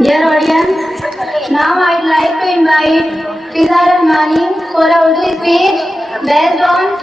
Dear audience, now I'd like to invite Fiza Rahmani for a Urdu speech based on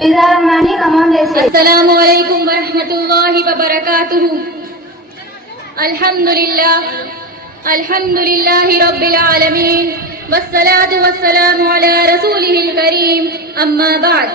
Fiza Rahmani, come on the stage. السلام علیکم ورحمۃ اللہ وبرکاتہ. الحمد للہ رب العالمین والصلاة والسلام علی رسولہ الکریم. اما بعد.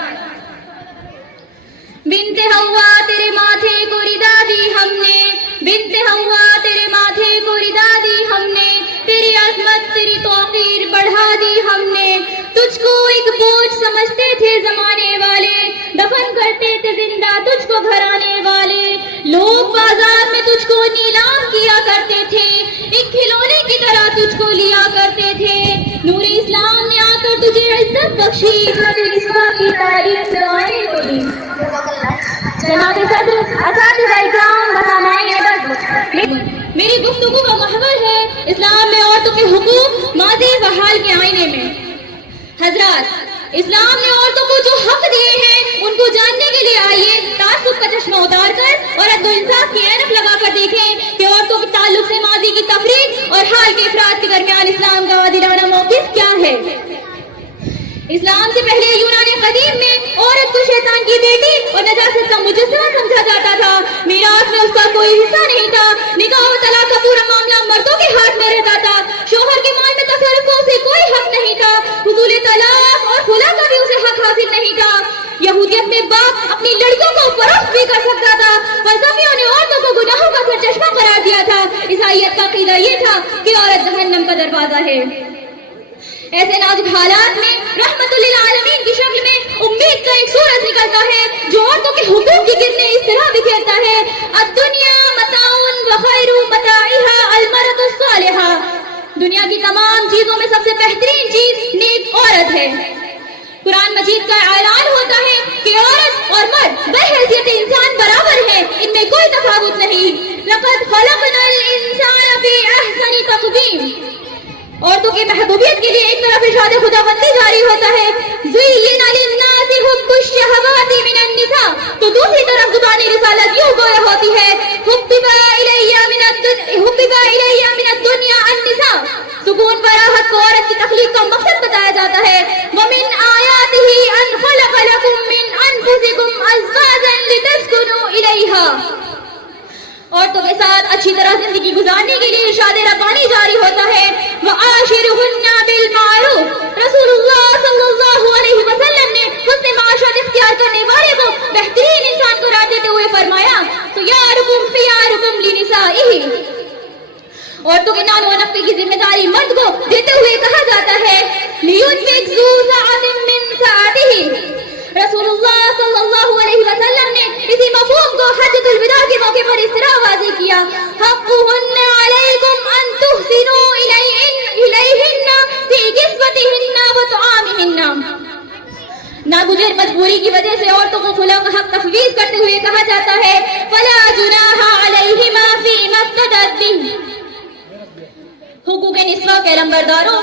بنت ہوا تیرے ماتھے کو ردا دی ہم نے، بنت ہوا تیرے ماتھے کو ردا دی ہم نے، تیری عظمت تیری توقیر بڑھا دی ہم نے. تجھ کو ایک بوجھ سمجھتے تھے زمانے والے، دفن کرتے تھے زندہ تجھ کو گھرانے والے. لوگ بازار میں تجھ کو نیلام کیا کرتے تھے، ایک کھلونے کی طرح تجھ کو لیا کرتے تھے. نور اسلام نے آ کر تجھے عزت بخشی، اسلام کی تعلیم دعائیں کو دی. جناب صدر، اساتذہ اکرام، بسامعین ادب، میری گفتگو کا محور ہے اسلام میں عورتوں کے حقوق ماضی و حال کے آئینے میں. حضرات، اسلام نے عورتوں کو جو حق دیے ہیں ان کو جاننے کے لیے آئیے تعصب کا چشمہ اتار کر اور عدل و انصاف کی اینک لگا کر دیکھیں کہ عورتوں کے تعلق سے ماضی کی تفریق اور حال کے افراد کے درمیان اسلام کا عادلانہ موقف کیا ہے. اسلام سے پہلے یونان قدیم میں عورت کو شیطان کی بیٹی اور نجاست کا مجسمہ سمجھا جاتا تھا. میراث میں اس کا کوئی حصہ نہیں تھا. نکاح و طلاق کا پورا معاملہ مردوں کے ہاتھ میں رہتا تھا. شوہر کے مال میں تصرف کو اسے کوئی حق نہیں تھا. حصول طلاق اور خلا کا بھی اسے حق حاصل نہیں تھا. یہودیت میں باپ اپنی لڑکیوں کو فروخت بھی کر سکتا تھا. فلسفیوں نے عورتوں کو گناہوں کا سرچشمہ قرار دیا تھا. عیسائیت کا عقیدہ یہ تھا کہ عورت جہنم کا دروازہ ہے. ایسے نازک حالات میں رحمت للعالمین کی شکل میں امید کا ایک سورج نکلتا ہے جو عورتوں کے حقوق کی کرنیں اس طرح بکھیرتا ہے: الدنیا متاع وخیر متاعها المرأة الصالحة. دنیا کی تمام چیزوں میں سب سے بہترین چیز نیک عورت ہے. قرآن مجید کا اعلان ہوتا ہے کہ عورت اور مرد بحیثیت انسان برابر ہیں، ان میں کوئی تفاوت نہیں. لقد خلقنا الانسان فی احسن تقویم. عورتوں کی محبوبیت کے لیے ایک طرف ارشاد خداوندی جاری ہوتا ہے: زُيِّنَ لِلنَّاسِ حُبُّ الشَّهَوَاتِ مِنَ النِّسَاءِ. تو دوسری طرف زبانی رسالت یوں گویا ہوتی ہے: حُبِّبَ إِلَيَّ مِنَ الدُّنْيَا النِّسَاء. سکون و راحت کو عورت کی تخلیق کا مقصد بتایا جاتا ہے. وَمِنْ آيَاتِهِ أَنْ خَلَقَ لَكُم مِّنْ أَنفُسِكُمْ أَزْوَاجًا لِتَسْكُنُوا إِلَيْهَا. عورتوں کے ساتھ اچھی طرح زندگی گزارنے کے لیے ارشاد ربانی جاری ہوتا ہے: وَعَاشِرُهُنَّ بِالْمَعْرُوفِ. رسول اللہ صلی اللہ علیہ وسلم نے حسن معاشرت اختیار کرنے والے کو بہترین انسان قرار دیتے ہوئے فرمایا: خِيَارُكُمْ خِيَارُكُمْ لِنِسَائِهِ. عورتوں کے نان و نفقے کی ذمہ داری مرد کو دیتے ہوئے کہا جاتا ہے: لِيُنْفِقْ ذُو سَعَةٍ مِّن سَعَتِهِ. رسول اللہ صلی اللہ علیہ وسلم نے اسی مفہوم کو حجۃ الوداع کے موقع پر اس طرح واضح کیا: حقهن علیکم ان تحسنوا الیہن فی کسوتہن وطعامہن. ناگزیر مجبوری کی وجہ سے عورتوں کو خلا کا حق تفویض کرتے ہوئے کہا جاتا ہے: فلا جناح علیہما فیما افتدت بہ. حقوق نسواں کے علمبرداروں،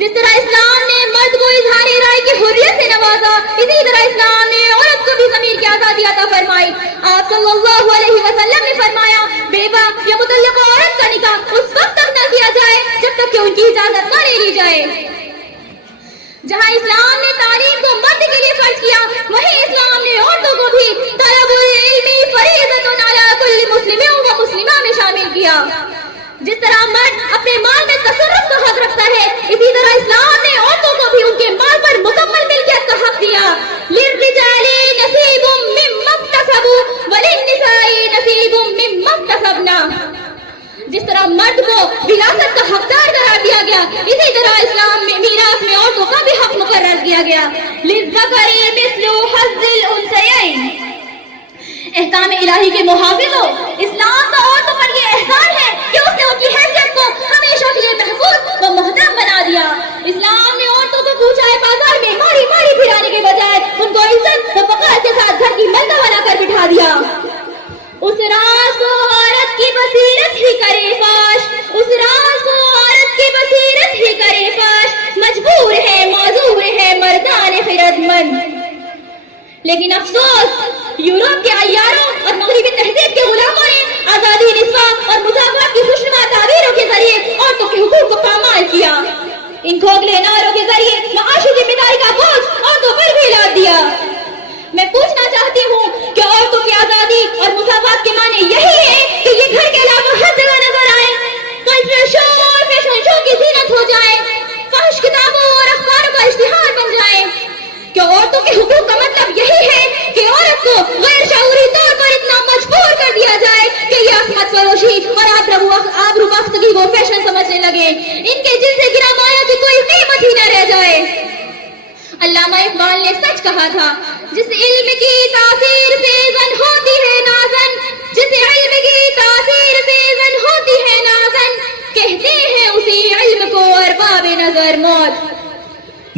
جس طرح اسلام نے مرد کو اظہار رائے کی حریت سے نوازا، اسی طرح اسلام نے عورت کو بھی ضمیر کی آزادی عطا فرمائی. آپ صلی اللہ علیہ وسلم نے فرمایا: بیوہ یا مطلقہ عورت کا نکاح اس وقت تک نہ کیا جائے جب تک کہ ان کی اجازت نہ لے لی جائے. جہاں اسلام نے تعلیم کو مرد کے لیے فرض کیا، وہیں اسلام نے عورتوں کو بھی طلب العلم فریضۃ علی کل مسلم و مسلمہ میں شامل کیا. جس طرح مرد اپنے مال میں تصرف کا حق رکھتا ہے، اسی طرح اسلام نے عورتوں کو بھی ان کے مال پر مکمل ملکیت کا حق دیا. للرجال نصیب مما اکتسبوا وللنساء نصیب مما اکتسبنا. جس طرح مرد کو وراثت کا حقدار قرار دیا گیا، اسی طرح اسلام میں میراث میں عورتوں کا بھی حق مقرر کیا گیا. للذکر مثل حظ الانثیین. احکام الہی کے محافظوں، اسلام کا عورتوں پر یہ احسان ہے کہ اس نے ان کی حیثیت کو ہمیشہ کے لیے محفوظ و محترم بنا دیا. اسلام نے عورتوں کو پوچھا ہے بازار میں ماری ماری پھرانے کے بجائے ان کو عزت و وقار کے ساتھ گھر کی ملکہ بنا کر بٹھا دیا. اس راز کو عورت کی بصیرت ہی کرے فاش، اس راز کو عورت کی بصیرت ہی کرے فاش. مجبور ہے معذور ہے مردان خردمند. لیکن افسوس، یورپ کے عیاروں اور مغربی تہذیب کے غلاموں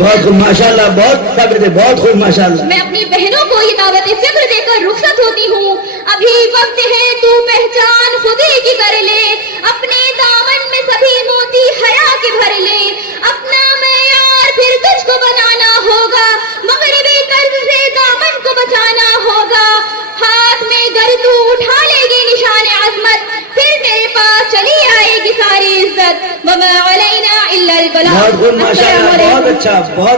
بہت خوب ماشاءاللہ، بہت فخر دے، بہت خوب ماشاءاللہ. میں اپنی بہنوں کو یہ دعوت فکر دے کر رخصت ہوتی ہوں. ابھی وقت ہے تو پہچان خودی کی کر لے، اپنے دامن میں سبھی موتی حیا کے بھر لے. اپنا معیار پھر تجھ کو بنانا ہوگا، مغربی طرز سے دامن کو بچانا ہوگا. ہاتھ میں گر تو اٹھا لے گی نشان عظمت، پھر تیرے پاس چلی آئے گی ساری عزت. وما علینا الا البلاغ. بہت خوب ماشاءاللہ، بہت اچھا، بہت